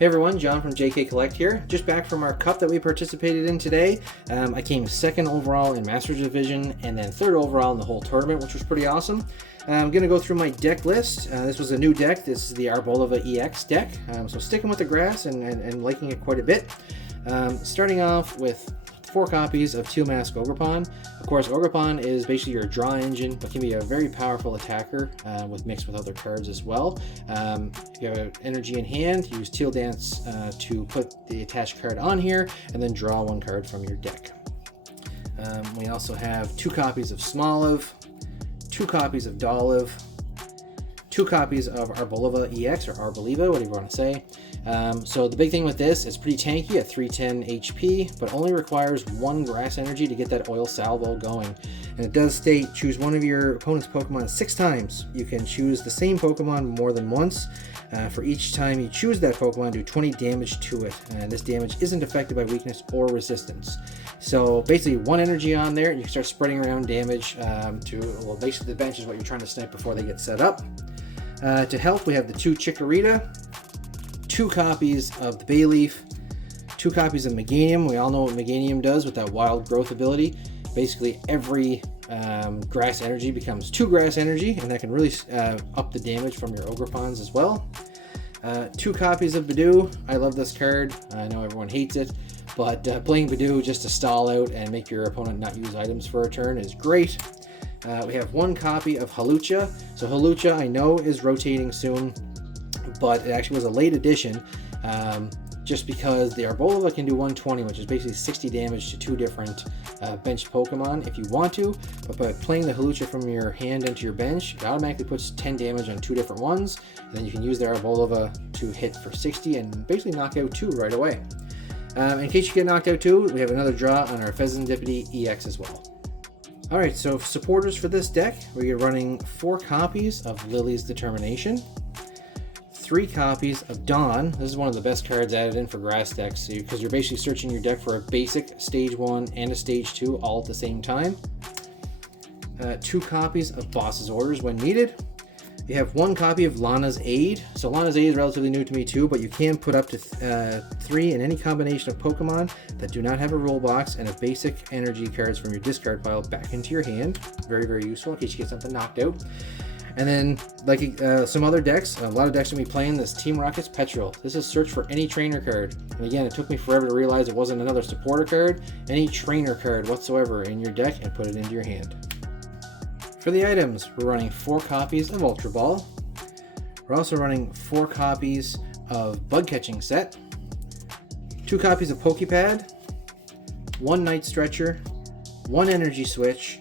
Hey everyone, John from JK Collect here. Just back from our cup that we participated in today. I came second overall in Masters Division and then third overall in the whole tournament, which was pretty awesome. I'm going to go through my deck list. This was a new deck. This is the Arboliva EX deck. So sticking with the grass and liking it quite a bit. Starting off with 4 copies of Teal Mask Ogerpon. Of course, Ogerpon is basically your draw engine, but can be a very powerful attacker mixed with other cards as well. If you have energy in hand, use Teal Dance to put the attached card on here, and then draw 1 card from your deck. We also have 2 copies of Smoliv, 2 copies of Doliv, 2 copies of Arboliva EX, or Arboliva, whatever you want to say. So the big thing with this, it's pretty tanky at 310 HP, but only requires 1 grass energy to get that oil salvo going. And it does state, choose one of your opponent's Pokemon 6 times. You can choose the same Pokemon more than once. For each time you choose that Pokemon, do 20 damage to it. And this damage isn't affected by weakness or resistance. So basically 1 energy on there, and you can start spreading around damage well, basically the bench is what you're trying to snipe before they get set up. To help, we have the 2 Chikorita, 2 copies of the Bayleaf, 2 copies of Meganium. We all know what Meganium does with that wild growth ability. Basically every grass energy becomes 2 grass energy, and that can really up the damage from your Ogerpons as well. 2 copies of Budew. I love this card. I know everyone hates it, but playing Budew just to stall out and make your opponent not use items for a turn is great. We have 1 copy of Hawlucha. So Hawlucha I know is rotating soon, but it actually was a late addition just because the Arboliva can do 120, which is basically 60 damage to 2 different benched Pokemon if you want to. But by playing the Hawlucha from your hand into your bench, it automatically puts 10 damage on 2 different ones. And then you can use the Arboliva to hit for 60 and basically knock out 2 right away. In case you get knocked out too, we have another draw on our Pheasantipede EX as well. Alright, so supporters for this deck, we are running 4 copies of Lily's Determination, 3 copies of Dawn. This is one of the best cards added in for grass decks because you're basically searching your deck for a basic Stage 1 and a Stage 2 all at the same time. 2 copies of Boss's Orders when needed. You have 1 copy of Lana's Aid. So Lana's Aid is relatively new to me too, but you can put up to 3 in any combination of Pokemon that do not have a rule box and a basic energy cards from your discard pile back into your hand. Very, very useful in case you get something knocked out. And then, like some other decks, a lot of decks will be playing this Team Rocket's Petrol. This is search for any trainer card. And again, it took me forever to realize it wasn't another supporter card. Any trainer card whatsoever in your deck and put it into your hand. For the items, we're running 4 copies of Ultra Ball. We're also running 4 copies of Bug Catching Set, 2 copies of Pokepad, 1 Night Stretcher, 1 Energy Switch,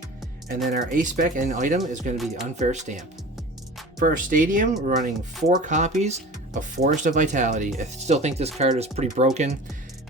and then our A-Spec and item is going to be the Unfair Stamp. For our Stadium, we're running 4 copies of Forest of Vitality. I still think this card is pretty broken.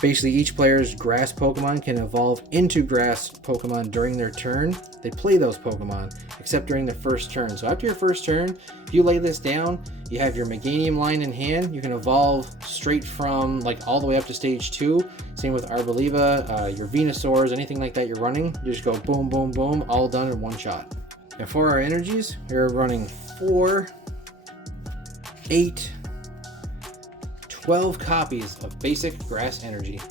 Basically, each player's grass Pokemon can evolve into grass Pokemon during their turn. They play those Pokemon, except during their first turn. So after your first turn, if you lay this down, you have your Meganium line in hand. You can evolve straight from like all the way up to Stage 2. Same with Arboliva, your Venusaurs, anything like that you're running. You just go boom, boom, boom, all done in one shot. And for our energies, we're running 4, 8, 12 copies of basic grass energy.